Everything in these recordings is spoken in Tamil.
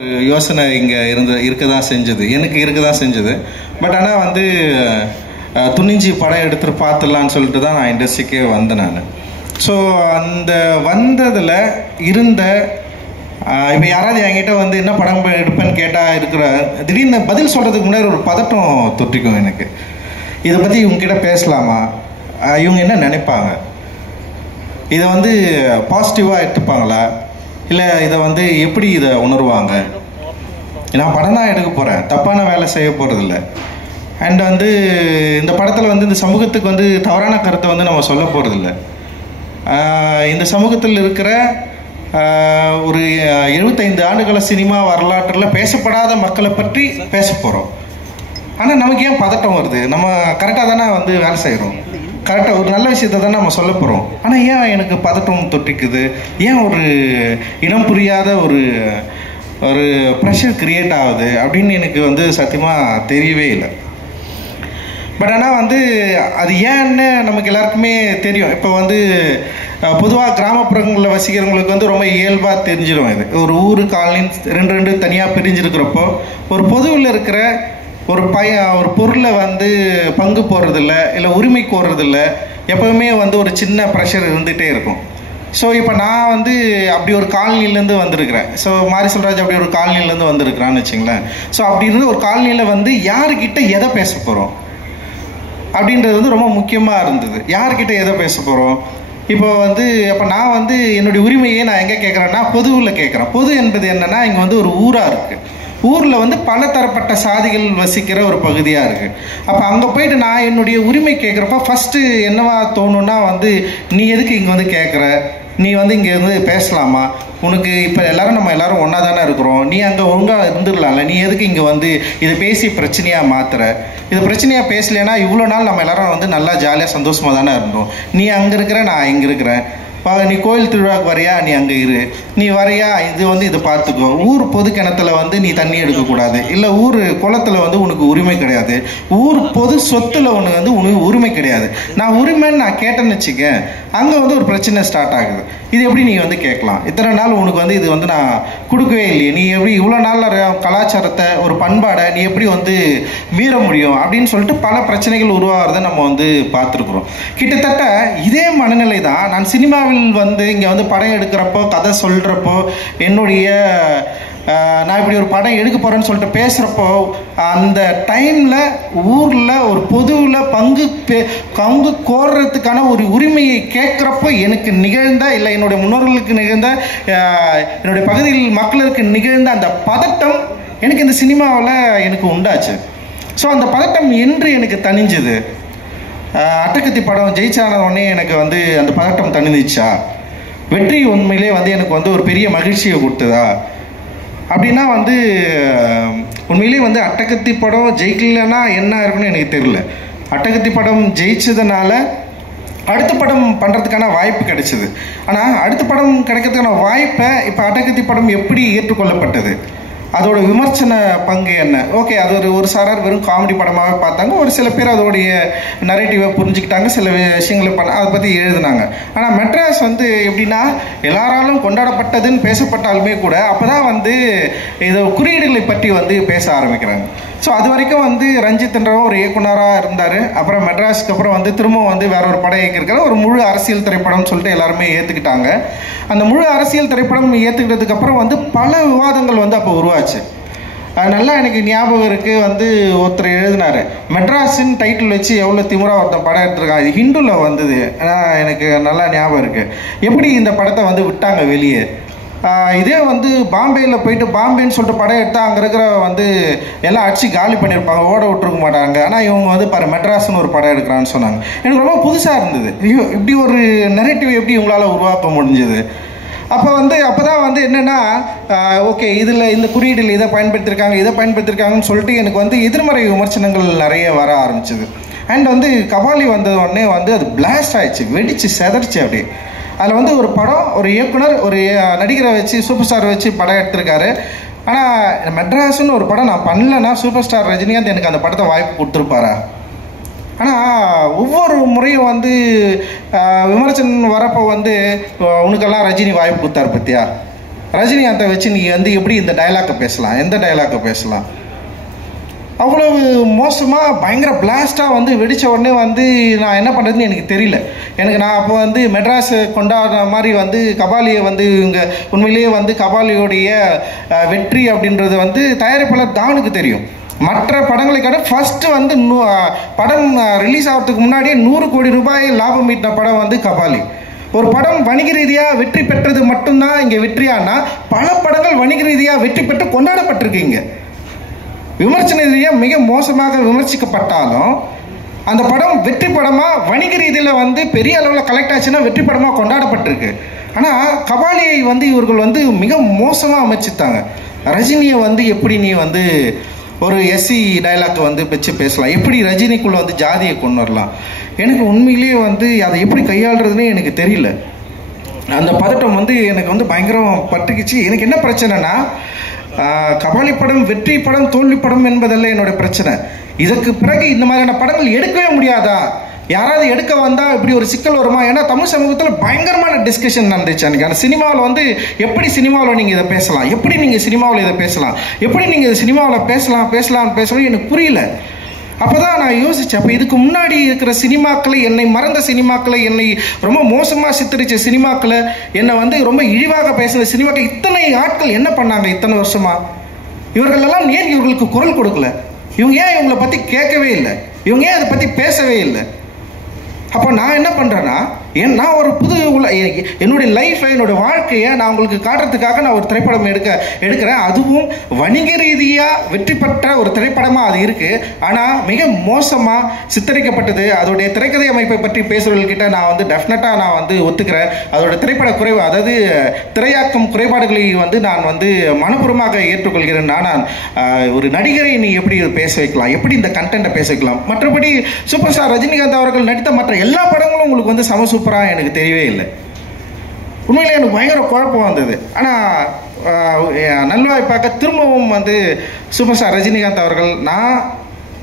யோசனை இங்கே இருக்க தான் செஞ்சது, எனக்கு இருக்க தான் செஞ்சது. பட் ஆனால் வந்து துணிஞ்சி படம் எடுத்துகிட்டு பார்த்துடலான்னு சொல்லிட்டு தான் நான் இண்டஸ்ட்ரிக்கே வந்தேன் நான். ஸோ அந்த வந்ததில் இருந்த இப்போ யாராவது என்கிட்ட வந்து என்ன படம் எடுப்பேன்னு கேட்டால் இருக்கிற திடீர்னு பதில் சொல்கிறதுக்கு முன்னாடி ஒரு பதட்டம் தொற்றிக்கும் எனக்கு. இதை பற்றி இவங்ககிட்ட பேசலாமா, இவங்க என்ன நினைப்பாங்க, இதை வந்து பாசிட்டிவாக எடுத்துப்பாங்களா, இல்லை இதை வந்து எப்படி இதை உணர்வாங்க. நான் படம் தான் எடுக்க போகிறேன், தப்பான வேலை செய்ய போகிறதில்ல. அண்ட் வந்து இந்த படத்தில் வந்து இந்த சமூகத்துக்கு வந்து தவறான கருத்தை வந்து நம்ம சொல்ல போகிறதில்ல. இந்த சமூகத்தில் இருக்கிற ஒரு 75 ஆண்டுகள சினிமா வரலாற்றில் பேசப்படாத மக்களை பற்றி பேச போகிறோம். ஆனால் நமக்கு ஏன் பதட்டம் வருது? நம்ம கரெக்டாக தானே வந்து வேலை செய்கிறோம், கரெக்டாக ஒரு நல்ல விஷயத்தை தானே நம்ம சொல்ல போகிறோம். ஆனால் ஏன் எனக்கு பதட்டம் தொட்டிக்குது? ஏன் ஒரு இனம் புரியாத ஒரு ப்ரெஷர் கிரியேட் ஆகுது அப்படின்னு எனக்கு வந்து சத்தியமாக தெரியவே இல்லை. பட் ஆனால் வந்து அது ஏன்னு நமக்கு எல்லாருக்குமே தெரியும். இப்போ வந்து பொதுவாக கிராமப்புறங்களில் வசிக்கிறவங்களுக்கு வந்து ரொம்ப இயல்பாக தெரிஞ்சிடும். இது ஒரு ஊர் காலனி ரெண்டு தனியாக பிரிஞ்சிருக்கிறப்போ ஒரு பொதுவில் இருக்கிற ஒரு பொருளை வந்து பங்கு போடுறதில்ல, இல்லை உரிமை கோர்றதில்ல, எப்பவுமே வந்து ஒரு சின்ன ப்ரெஷர் இருந்துகிட்டே இருக்கும். ஸோ இப்போ நான் வந்து அப்படி ஒரு காலனிலேருந்து வந்திருக்கிறேன். ஸோ மாரி செல்வராஜ் அப்படி ஒரு காலனிலேருந்து வந்திருக்கிறான்னு வச்சுங்களேன். ஸோ அப்படி இருந்து ஒரு காலனியில் வந்து யாருக்கிட்ட எதை பேச போகிறோம் அப்படின்றது வந்து ரொம்ப முக்கியமாக இருந்தது. யார்கிட்ட எதை பேச போகிறோம்? இப்போ வந்து அப்போ நான் வந்து என்னுடைய உரிமையை நான் எங்கே கேட்குறேன்னா பொதுவில் கேட்குறேன். பொது என்பது என்னென்னா இங்கே வந்து ஒரு ஊராக இருக்குது. ஊரில் வந்து பல தரப்பட்ட சாதிகள் வசிக்கிற ஒரு பகுதியாக இருக்குது. அப்போ அங்கே போயிட்டு நான் என்னுடைய உரிமை கேட்குறப்ப ஃபஸ்ட்டு என்னவா தோணுன்னா வந்து நீ எதுக்கு இங்கே வந்து கேட்குற, நீ வந்து இங்கே இருந்து பேசலாமா, உனக்கு இப்போ நம்ம எல்லாரும் ஒன்றா தானே இருக்கிறோம், நீ அங்கே ஒழுங்காக இருந்துடலாம்ல, நீ எதுக்கு இங்கே வந்து இதை பேசி பிரச்சனையாக மாற்றுற, இது பிரச்சனையாக பேசலைன்னா இவ்வளோ நாள் நம்ம எல்லாரும் வந்து நல்லா ஜாலியாக சந்தோஷமாக தானே இருந்தோம். நீ அங்கே இருக்கிற, நான் இங்கே இருக்கிறேன், நீ கோயில் திருவிழாவுக்கு வரையா, நீ அங்கே இரு, நீ வரையா, இது வந்து இதை பார்த்துக்கோ. ஊர் பொது கிணத்துல வந்து நீ தண்ணி எடுக்கக்கூடாது, இல்லை ஊர் குளத்தில் வந்து உனக்கு உரிமை கிடையாது, ஊர் பொது சொத்தில் உனக்கு வந்து உனக்கு உரிமை கிடையாது. நான் உரிமைன்னு நான் கேட்டேன்னு வச்சுக்க, அங்கே வந்து ஒரு பிரச்சனை ஸ்டார்ட் ஆகுது. இது எப்படி நீ வந்து கேட்கலாம்? இத்தனை நாள் உனக்கு வந்து இது வந்து நான் கொடுக்கவே இல்லையே, நீ எப்படி இவ்வளோ நாளில் கலாச்சாரத்தை ஒரு பண்பாடை நீ எப்படி வந்து மீற முடியும் அப்படின்னு சொல்லிட்டு பல பிரச்சனைகள் உருவாகிறத நம்ம வந்து பார்த்துருக்குறோம். கிட்டத்தட்ட இதே மனநிலை தான் நான் சினிமாவில் வந்து இங்கே வந்து படம் எடுக்கிறப்போ, கதை சொல்கிறப்போ, என்னுடைய நான் இப்படி ஒரு படம் எடுக்க போகிறேன்னு சொல்லிட்டு பேசுகிறப்போ அந்த டைமில் ஊரில் ஒரு பொதுவில் பங்கு கோர்றதுக்கான ஒரு உரிமையை கேட்குறப்போ எனக்கு நிகழ்ந்த, இல்லை என்னுடைய முன்னோர்களுக்கு நிகழ்ந்த, என்னுடைய பகுதியில் மக்களுக்கு நிகழ்ந்த அந்த பதட்டம் எனக்கு இந்த சினிமாவில் எனக்கு உண்டாச்சு. ஸோ அந்த பதட்டம் என்று எனக்கு தணிஞ்சுது. அட்டகத்தி படம் ஜெயிச்சான உடனே எனக்கு வந்து அந்த பதட்டம் தணிஞ்சிச்சா? வெற்றி உண்மையிலே வந்து எனக்கு வந்து ஒரு பெரிய மகிழ்ச்சியை கொடுத்ததா அப்படின்னா வந்து உண்மையிலே வந்து அட்டகத்தி படம் ஜெயிக்கலன்னா என்ன இருக்குன்னு எனக்கு தெரியல. அட்டகத்தி படம் ஜெயிச்சதுனால அடுத்த படம் பண்ணுறதுக்கான வாய்ப்பு கிடைச்சிது. ஆனால் அடுத்த படம் கிடைக்கிறதுக்கான வாய்ப்பை இப்போ அட்டகத்தி படம் எப்படி ஏற்றுக்கொள்ளப்பட்டது, அதோட விமர்சன பங்கு என்ன? ஓகே, அது ஒரு சாரார் வெறும் காமெடி படமாகவே பார்த்தாங்க, ஒரு சில பேர் அதோடைய நரேட்டிவை புரிஞ்சுக்கிட்டாங்க, சில விஷயங்களை அதை பற்றி எழுதினாங்க. ஆனால் மெட்ராஸ் வந்து எப்படின்னா எல்லாராலும் கொண்டாடப்பட்டதுன்னு பேசப்பட்டாலுமே கூட அப்போ தான் வந்து இதை குறியீடுகளை பற்றி வந்து பேச ஆரம்பிக்கிறாங்க. ஸோ அது வரைக்கும் வந்து ரஞ்சித்ன்ற ஒரு இயக்குனராக இருந்தார். அப்புறம் மெட்ராஸ்க்கு அப்புறம் வந்து திரும்பவும் வந்து வேற ஒரு படம் இயக்கியிருக்கிற ஒரு முழு அரசியல் திரைப்படம்னு சொல்லிட்டு எல்லாருமே ஏற்றுக்கிட்டாங்க. அந்த முழு அரசியல் திரைப்படம் ஏற்றுக்கிட்டதுக்கு அப்புறம் வந்து பல விவாதங்கள் வந்து அப்போ உருவாச்சு. நல்லா எனக்கு ஞாபகம் இருக்குது, வந்து ஒருத்தர் எழுதினார், மெட்ராஸின் டைட்டில் வச்சு எவ்வளோ திமுறா ஒருத்தர் படம் எடுத்திருக்காங்க, இது ஹிந்துவில் வந்தது. எனக்கு நல்லா ஞாபகம் இருக்குது எப்படி இந்த படத்தை வந்து விட்டாங்க வெளியே. இதே வந்து பாம்பேயில் போயிட்டு பாம்பேன்னு சொல்லிட்டு படம் எடுத்தால் அங்கே இருக்கிற வந்து எல்லாம் அடிச்சு காலி பண்ணியிருப்பாங்க, ஓட விட்டுருக்க மாட்டாங்க. ஆனால் இவங்க வந்து மெட்ராஸ்னு ஒரு படம் எடுக்கிறான்னு சொன்னாங்க. எனக்கு ரொம்ப புதுசாக இருந்தது, இப்படி ஒரு நெரேட்டிவ் எப்படி இவங்களால் உருவாக்க முடிஞ்சது. அப்போ தான் வந்து என்னென்னா ஓகே இதில் இந்த குறியீடில் இதை பயன்படுத்தியிருக்காங்கன்னு சொல்லிட்டு எனக்கு வந்து எதிர்மறை விமர்சனங்கள் நிறைய வர ஆரம்பிச்சிது. அண்ட் வந்து கபாலி வந்த உடனே வந்து அது பிளாஸ்ட் ஆயிடுச்சு, வெடிச்சு செதறிச்சு. அப்படி அதில் வந்து ஒரு படம், ஒரு இயக்குனர், ஒரு நடிகரை வச்சு, சூப்பர் ஸ்டார் வச்சு படம் எடுத்திருக்காரு. ஆனால் மெட்ராஸ்ன்னு ஒரு படம் நான் பண்ணலன்னா சூப்பர் ஸ்டார் ரஜினிகாந்த் எனக்கு அந்த படத்தை வாய்ப்பு கொடுத்துருப்பாரா? ஆனால் ஒவ்வொரு முறையும் வந்து விமர்சனம் வரப்போ வந்து உனக்கெல்லாம் ரஜினி வாய்ப்பு கொடுத்தாரு பத்தியா, ரஜினிகாந்தை வச்சு நீ வந்து எப்படி இந்த டைலாக்கை பேசலாம், எந்த டைலாக்கை பேசலாம்? அவ்வளவு மோசமாக பயங்கர பிளாஸ்டாக வந்து வெடித்த உடனே வந்து நான் என்ன பண்ணுறதுன்னு எனக்கு தெரியல. நான் அப்போ வந்து மெட்ராஸ் கொண்டாடுற மாதிரி வந்து கபாலியை வந்து இங்கே உண்மையிலேயே வந்து கபாலியோடைய வெற்றி அப்படின்றது வந்து தயாரிப்பாளர் தானுக்கு தெரியும். மற்ற படங்களை காட்ட ஃபஸ்ட்டு வந்து படம் ரிலீஸ் ஆகிறதுக்கு முன்னாடியே 100 கோடி ரூபாய் லாபம் ஈட்டின படம் வந்து கபாலி. ஒரு படம் வணிக ரீதியாக வெற்றி பெற்றது மட்டும்தான் இங்கே வெற்றியானா, பல படங்கள் வணிக ரீதியாக வெற்றி பெற்று கொண்டாடப்பட்டிருக்கீங்க. விமர்சன ரீதியாக மிக மோசமாக விமர்சிக்கப்பட்டாலும் அந்த படம் வெற்றி படமாக வணிக ரீதியில் வந்து பெரிய அளவில் கலெக்ட் ஆச்சுன்னா வெற்றி படமாக கொண்டாடப்பட்டிருக்கு. ஆனால் கபாலியை வந்து இவர்கள் வந்து மிக மோசமாக அமைச்சிட்டாங்க. ரஜினியை வந்து எப்படி நீ வந்து ஒரு எஸ்சி டைலாக்கை வந்து வச்சு பேசலாம், எப்படி ரஜினிக்குள்ளே வந்து ஜாதியை கொண்டு வரலாம்? எனக்கு உண்மையிலேயே வந்து அதை எப்படி கையாளுறதுன்னே எனக்கு தெரியல. அந்த பதட்டம் வந்து எனக்கு வந்து பயங்கரம் பட்டுக்குச்சு. எனக்கு என்ன பிரச்சனைனா, கபாலி படம் வெற்றி படம் தோல்வி படம் என்பதல்ல என்னோட பிரச்சனை. இதற்கு பிறகு இந்த மாதிரியான படங்கள் எடுக்கவே முடியாதா? யாராவது எடுக்க வந்தால் இப்படி ஒரு சிக்கல் வருமா? ஏன்னா தமிழ் சமூகத்தில் பயங்கரமான டிஸ்கஷன் நடந்துச்சு அன்றைக்கி. அந்த சினிமாவில் வந்து எப்படி சினிமாவில் நீங்கள் இதை பேசலாம், எப்படி நீங்கள் சினிமாவில் இதை பேசலாம், எப்படி நீங்கள் சினிமாவில் பேசலாம் எனக்கு புரியல. அப்போ தான் நான் யோசித்தேன், அப்போ இதுக்கு முன்னாடி இருக்கிற சினிமாக்களை, என்னை மறந்த சினிமாக்களை, என்னை ரொம்ப மோசமாக சித்தரித்த சினிமாக்களை, என்னை வந்து ரொம்ப இழிவாக பேசுகிற சினிமாக்கள், இத்தனை ஆட்கள் என்ன பண்ணாங்க இத்தனை வருஷமாக? இவர்களெல்லாம் ஏன் இவர்களுக்கு குரல் கொடுக்கல? இவங்க ஏன் இவங்களை பற்றி கேட்கவே இல்லை? இவங்க ஏன் அதை பற்றி பேசவே இல்லை? அப்போ நான் என்ன பண்ணுறேன்னா, நான் ஒரு என்னுடைய லைஃப்பை, என்னோட வாழ்க்கையை நான் உங்களுக்கு காட்டுறதுக்காக நான் ஒரு திரைப்படம் எடுக்கிறேன். அதுவும் வணிக ரீதியாக வெற்றி பெற்ற ஒரு திரைப்படமாக அது இருக்குது. ஆனால் மிக மோசமாக சித்தரிக்கப்பட்டது. அதோடைய திரைக்கதை அமைப்பை பற்றி பேசுகிறவர்கிட்ட நான் வந்து டெஃபினட்டாக நான் வந்து ஒத்துக்கிறேன். அதோட திரைப்பட குறைவு, அதாவது திரையாக்கம் குறைபாடுகளை வந்து நான் வந்து மனப்பூர்வமாக ஏற்றுக்கொள்கிறேன். நான் ஒரு நடிகரை நீ எப்படி பேச வைக்கலாம், எப்படி இந்த கண்டென்ட்டை பேச வைக்கலாம்? மற்றபடி சூப்பர் ஸ்டார் ரஜினிகாந்த் அவர்கள் நடித்த மற்ற எல்லா படங்களும் உங்களுக்கு வந்து சூப்பராக எனக்கு தெரியவே இல்லை. உண்மையிலே எனக்கு பயங்கர குழப்பம் வந்தது. ஆனால் நல்வாய்ப்பாக திரும்பவும் வந்து சூப்பர் ஸ்டார் ரஜினிகாந்த் அவர்கள், நான்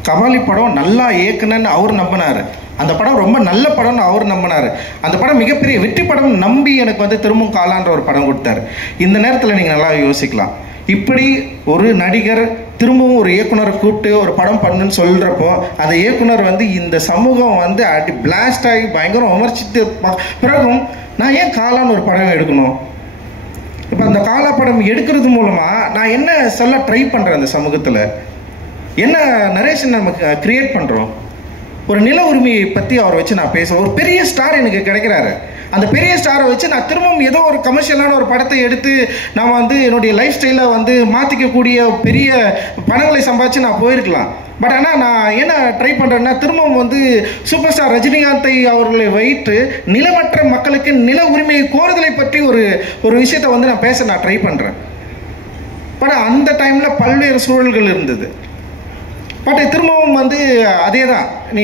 கபாலி படம் நல்லா இயக்குனன்னு அவர் நம்பினார். அந்த படம் ரொம்ப நல்ல படம்னு அவர் நம்பினார். அந்த படம் மிகப்பெரிய வெற்றி படம் நம்பி எனக்கு வந்து திரும்பவும் காலான்ற ஒரு படம் கொடுத்தாரு. இந்த நேரத்தில் நீங்கள் நல்லா யோசிக்கலாம், இப்படி ஒரு நடிகர் திரும்பவும் ஒரு இயக்குனரை கூப்பிட்டு ஒரு படம் பண்ணுன்னு சொல்கிறப்போ, அந்த இயக்குனர் வந்து இந்த சமூகம் வந்து பிளாஸ்ட் ஆகி பயங்கரம் விமர்சித்து பிறகும் நான் ஏன் காலான்னு ஒரு படம் எடுக்கணும்? இப்போ அந்த காலா படம் எடுக்கிறது மூலமாக நான் என்ன சொல்ல ட்ரை பண்ணுறேன்? அந்த சமூகத்தில் என்ன நரேஷன் நமக்கு கிரியேட் பண்ணுறோம்? ஒரு நில உரிமையை பற்றி அவரை வச்சு நான் பேசுகிறேன். ஒரு பெரிய ஸ்டார் எனக்கு கிடைக்கிறாரு. அந்த பெரிய ஸ்டாரை வச்சு நான் திரும்பவும் ஏதோ ஒரு கமர்ஷியலான ஒரு படத்தை எடுத்து நான் வந்து என்னுடைய லைஃப் ஸ்டைலை வந்து மாற்றிக்கக்கூடிய பெரிய பணங்களை சம்பாதிச்சு நான் போயிருக்கலாம். பட் ஆனால் நான் என்ன ட்ரை பண்ணுறேன்னா, திரும்பவும் வந்து சூப்பர் ஸ்டார் ரஜினிகாந்தை அவர்களை வைத்து நிலமற்ற மக்களுக்கு நில உரிமையை கோருதலை பற்றி ஒரு விஷயத்தை வந்து நான் பேச நான் ட்ரை பண்ணுறேன். பட் அந்த டைமில் பல்வேறு சூழல்கள் இருந்தது. பட் திரும்பவும் வந்து அதே தான்.